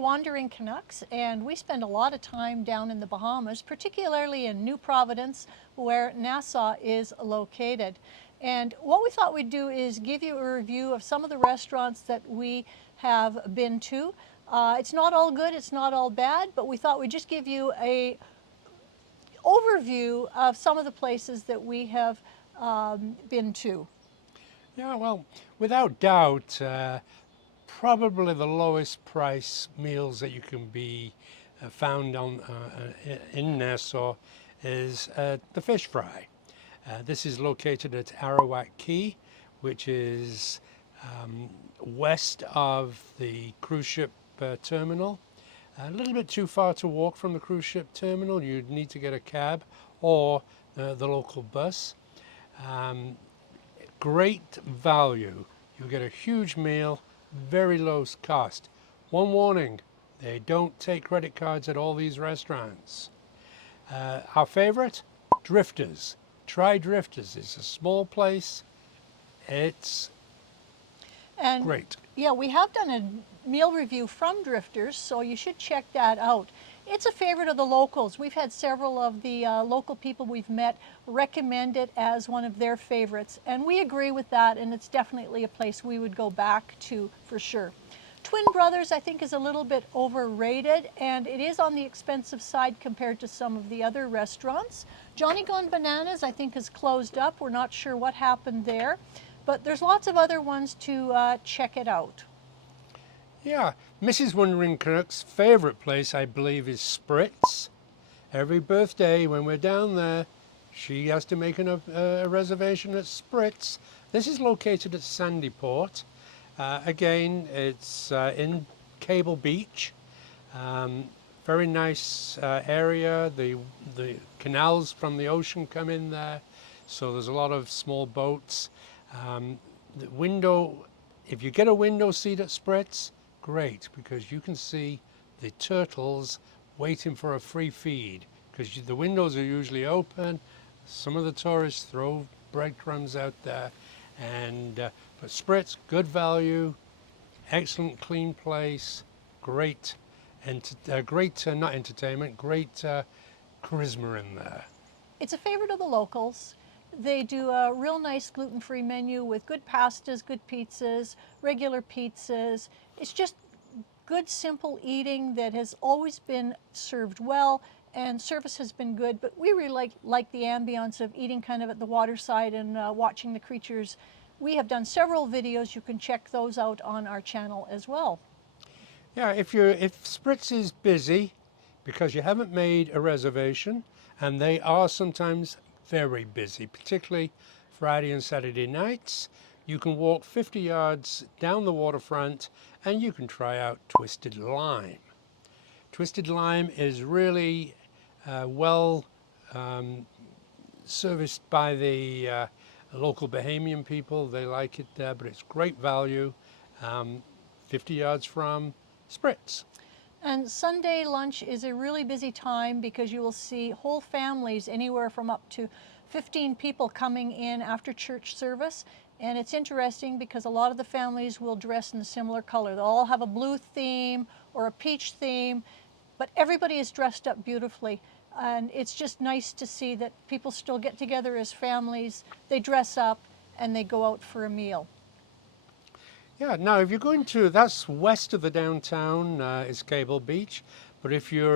Wandering Canucks, and we spend a lot of time down in the Bahamas, particularly in New Providence, where NASSAU is located. And what we thought we'd do is give you a review of some of the restaurants that we have been to. It's not all good, it's not all bad, but we thought we'd just give you a overview of some of the places that we have been to. Yeah, well, without doubt, probably the lowest price meals that you can be found on in Nassau is the fish fry. This is located at Arawak Cay, which is west of the cruise ship terminal. A little bit too far to walk from the cruise ship terminal. You'd need to get a cab or the local bus. Great value. You get a huge meal, very low cost. One warning, they don't take credit cards at all these restaurants. Our favorite, Drifters. Try Drifters. It's a small place. It's great. Yeah, we have done a meal review from Drifters, so you should check that out. It's a favorite of the locals. We've had several of the local people we've met recommend it as one of their favorites, and we agree with that, and it's definitely a place we would go back to for sure. Twin Brothers, I think, is a little bit overrated, and it is on the expensive side compared to some of the other restaurants. Johnny Gone Bananas, I think, is closed up. We're not sure what happened there, but there's lots of other ones to check it out. Yeah, Mrs. Wandering Canuck's favorite place, I believe, is Spritz. Every birthday when we're down there, she has to make a reservation at Spritz. This is located at Sandyport. Again, it's in Cable Beach. Very nice area. The canals from the ocean come in there, so there's a lot of small boats. The window, if you get a window seat at Spritz, great, because you can see the turtles waiting for a free feed, because the windows are usually open. Some of the tourists throw breadcrumbs out there, and but Spritz, good value, excellent clean place, great, not entertainment, great charisma in there. It's a favorite of the locals. They do a real nice gluten-free menu with good pastas, good pizzas, regular pizzas. It's just good, simple eating that has always been served well, and service has been good, but we really like the ambiance of eating kind of at the waterside and watching the creatures. We have done several videos. You can check those out on our channel as well. Yeah, if Spritz is busy because you haven't made a reservation, and they are sometimes very busy, particularly Friday and Saturday nights, you can walk 50 yards down the waterfront and you can try out Twisted Lime. Twisted Lime is really well serviced by the local Bahamian people. They like it there, but it's great value. 50 yards from Spritz. And Sunday lunch is a really busy time because you will see whole families, anywhere from up to 15 people coming in after church service. And it's interesting because a lot of the families will dress in a similar color. They'll all have a blue theme or a peach theme, but everybody is dressed up beautifully. And it's just nice to see that people still get together as families, they dress up, and they go out for a meal. Yeah, now if you're going to, that's west of the downtown is Cable Beach, but if you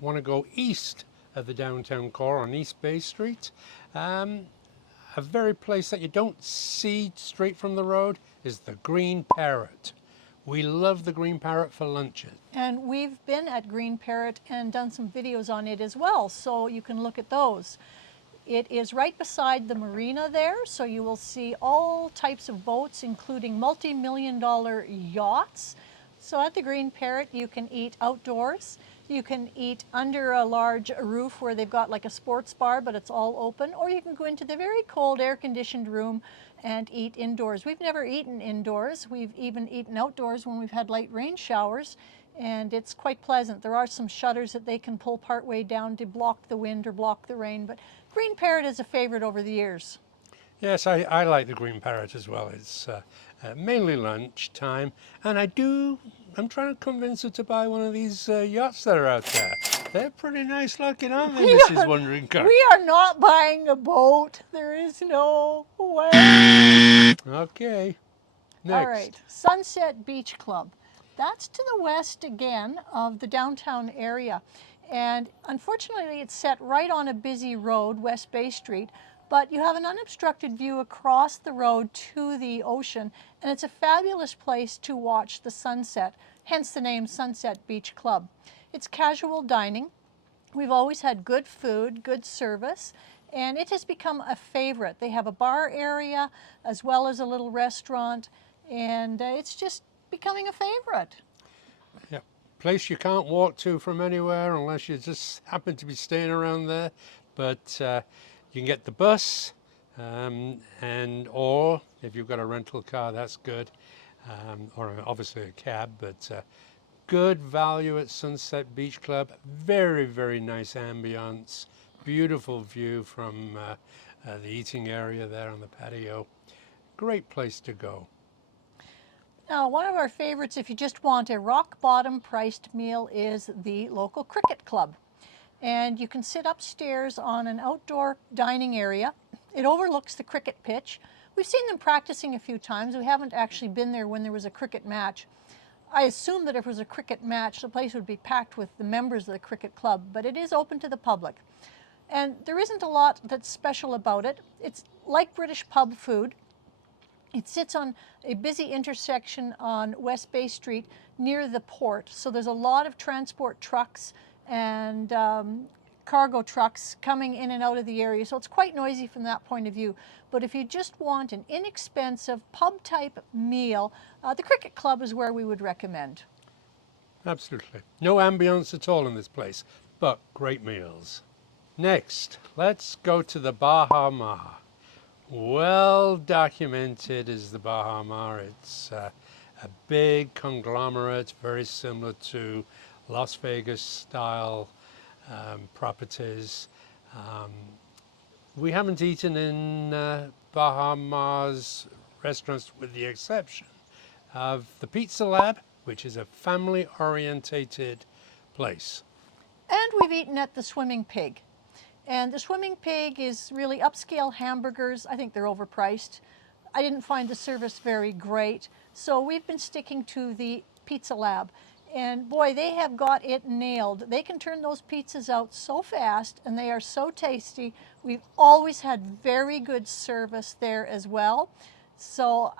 want to go east of the downtown core on East Bay Street, a very place that you don't see straight from the road is the Green Parrot. We love the Green Parrot for lunches. And we've been at Green Parrot and done some videos on it as well, so you can look at those. It is right beside the marina there, so you will see all types of boats, including multi-million-dollar yachts. So at the Green Parrot, you can eat outdoors. You can eat under a large roof where they've got like a sports bar, but it's all open, or you can go into the very cold air-conditioned room and eat indoors. We've never eaten indoors. We've even eaten outdoors when we've had light rain showers, and it's quite pleasant. There are some shutters that they can pull partway down to block the wind or block the rain, but Green Parrot is a favorite over the years. Yes, I like the Green Parrot as well. It's mainly lunch time, and I do I'm trying to convince her to buy one of these yachts that are out there. They're pretty nice looking, aren't they, Mrs. Wondering Kirk? We are not buying a boat. There is no way. Okay. Next. All right, Sunset Beach Club. That's to the west again of the downtown area. And unfortunately, it's set right on a busy road, West Bay Street, but you have an unobstructed view across the road to the ocean, and it's a fabulous place to watch the sunset, hence the name Sunset Beach Club. It's casual dining. We've always had good food, good service, and it has become a favorite. They have a bar area as well as a little restaurant, and it's just becoming a favorite. Yeah. Place you can't walk to from anywhere unless you just happen to be staying around there. But you can get the bus, or if you've got a rental car, that's good, or obviously a cab. But good value at Sunset Beach Club. Very, very nice ambience. Beautiful view from the eating area there on the patio. Great place to go. Now, one of our favorites, if you just want a rock bottom priced meal, is the local cricket club. And you can sit upstairs on an outdoor dining area. It overlooks the cricket pitch. We've seen them practicing a few times. We haven't actually been there when there was a cricket match. I assume that if it was a cricket match, the place would be packed with the members of the cricket club, but it is open to the public. And there isn't a lot that's special about it. It's like British pub food. It sits on a busy intersection on West Bay Street near the port. So there's a lot of transport trucks and cargo trucks coming in and out of the area. So it's quite noisy from that point of view. But if you just want an inexpensive pub-type meal, the Cricket Club is where we would recommend. Absolutely. No ambience at all in this place, but great meals. Next, let's go to the Baha Mar. Well documented is the Baha Mar. It's a big conglomerate, very similar to Las Vegas style properties. We haven't eaten in Baha Mar's restaurants with the exception of the Pizza Lab, which is a family orientated place. And we've eaten at the Swimming Pig. And the Swimming Pig is really upscale hamburgers. I think they're overpriced. I didn't find the service very great. So we've been sticking to the Pizza Lab. And boy, they have got it nailed. They can turn those pizzas out so fast and they are so tasty. We've always had very good service there as well. So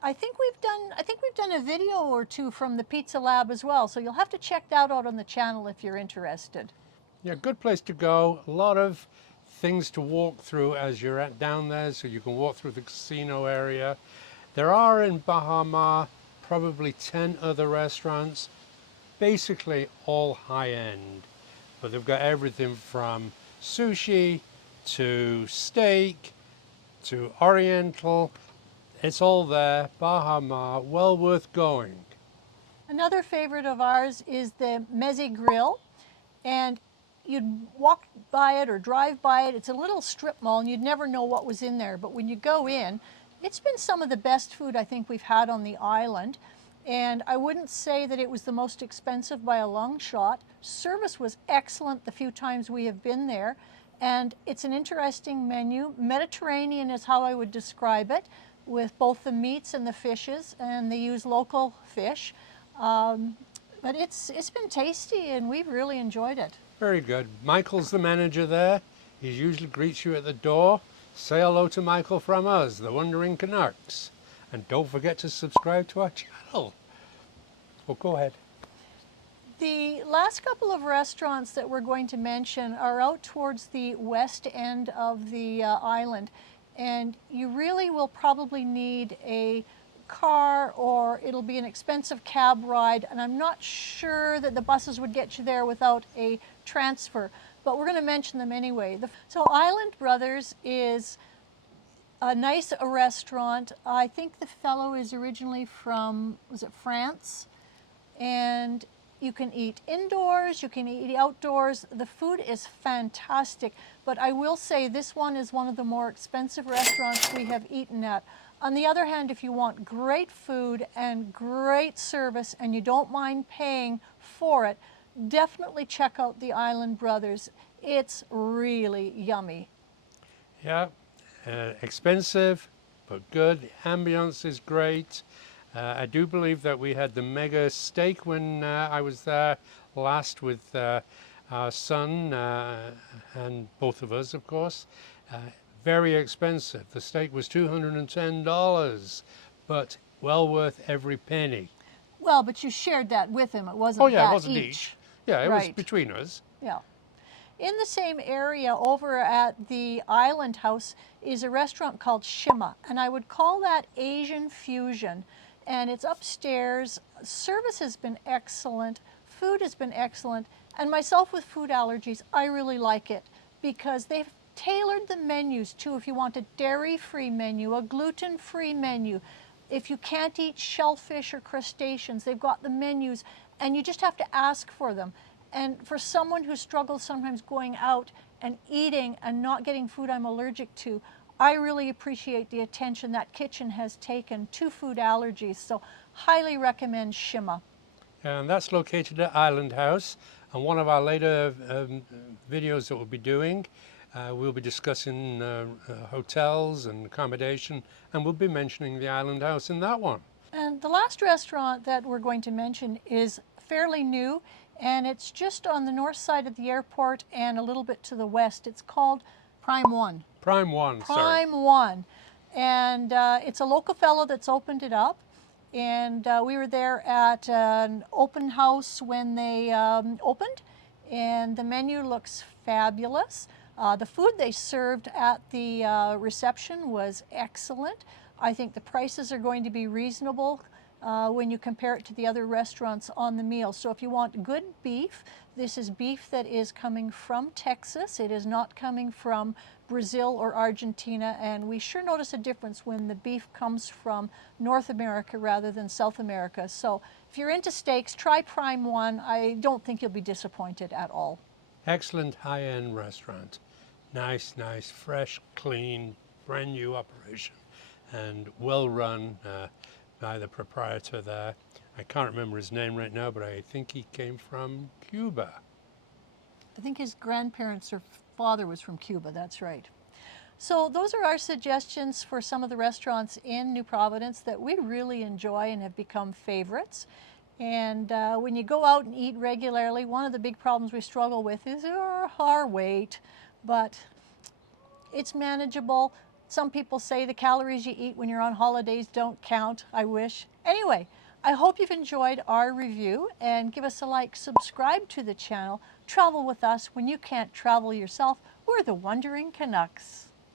I think we've done a video or two from the Pizza Lab as well. So you'll have to check that out on the channel if you're interested. Yeah, good place to go. A lot of things to walk through as you're down there, so you can walk through the casino area. There are in Baha Mar probably 10 other restaurants, basically all high-end, but they've got everything from sushi to steak to oriental. It's all there. Baha Mar, well worth going. Another favorite of ours is the Mezzy Grill, and you'd walk by it or drive by it. It's a little strip mall and you'd never know what was in there, but when you go in, it's been some of the best food I think we've had on the island. And I wouldn't say that it was the most expensive by a long shot. Service was excellent the few times we have been there, and it's an interesting menu. Mediterranean is how I would describe it, with both the meats and the fishes, and they use local fish. But it's been tasty and we've really enjoyed it. Very good. Michael's the manager there. He usually greets you at the door. Say hello to Michael from us, the Wandering Canucks. And don't forget to subscribe to our channel. Well, go ahead. The last couple of restaurants that we're going to mention are out towards the west end of the island. And you really will probably need a car, or it'll be an expensive cab ride, and I'm not sure that the buses would get you there without a transfer, but we're going to mention them anyway. So Island Brothers is a nice restaurant. I think the fellow is originally from, was it France? And you can eat indoors, you can eat outdoors. The food is fantastic, but I will say this one is one of the more expensive restaurants we have eaten at. On the other hand, if you want great food and great service and you don't mind paying for it, definitely check out the Island Brothers. It's really yummy. Yeah, expensive, but good. The ambience is great. I do believe that we had the mega steak when I was there last with our son and both of us, of course. Very expensive. The steak was $210, but well worth every penny. Well, but you shared that with him. It wasn't Oh yeah, it that wasn't each. Yeah, it was Right. between us. Yeah. In the same area over at the Island House is a restaurant called Shima, and I would call that Asian fusion. And it's upstairs. Service has been excellent, food has been excellent, and myself with food allergies, I really like it because they've tailored the menus too. If you want a dairy-free menu, a gluten-free menu, if you can't eat shellfish or crustaceans, they've got the menus, and you just have to ask for them. And for someone who struggles sometimes going out and eating and not getting food I'm allergic to, I really appreciate the attention that kitchen has taken to food allergies. So highly recommend Shima. And that's located at Island House. And one of our later videos that we'll be doing, we'll be discussing hotels and accommodation, and we'll be mentioning the Island House in that one. And the last restaurant that we're going to mention is fairly new, and it's just on the north side of the airport and a little bit to the west. It's called Prime One. Prime One, sorry. Prime One. And it's a local fellow that's opened it up. And we were there at an open house when they opened, and the menu looks fabulous. The food they served at the reception was excellent. I think the prices are going to be reasonable when you compare it to the other restaurants on the meal. So if you want good beef, this is beef that is coming from Texas. It is not coming from Brazil or Argentina, and we sure notice a difference when the beef comes from North America rather than South America. So if you're into steaks, try Prime One. I don't think you'll be disappointed at all. Excellent high-end restaurant. Nice, fresh, clean, brand new operation, and well run by the proprietor there. I can't remember his name right now, but I think he came from Cuba. I think his grandparents or father was from Cuba, that's right. So those are our suggestions for some of the restaurants in New Providence that we really enjoy and have become favorites. And when you go out and eat regularly, one of the big problems we struggle with is our weight, but it's manageable. Some people say the calories you eat when you're on holidays don't count. I wish. Anyway, I hope you've enjoyed our review, and give us a like, subscribe to the channel, travel with us when you can't travel yourself. We're the Wandering Canucks.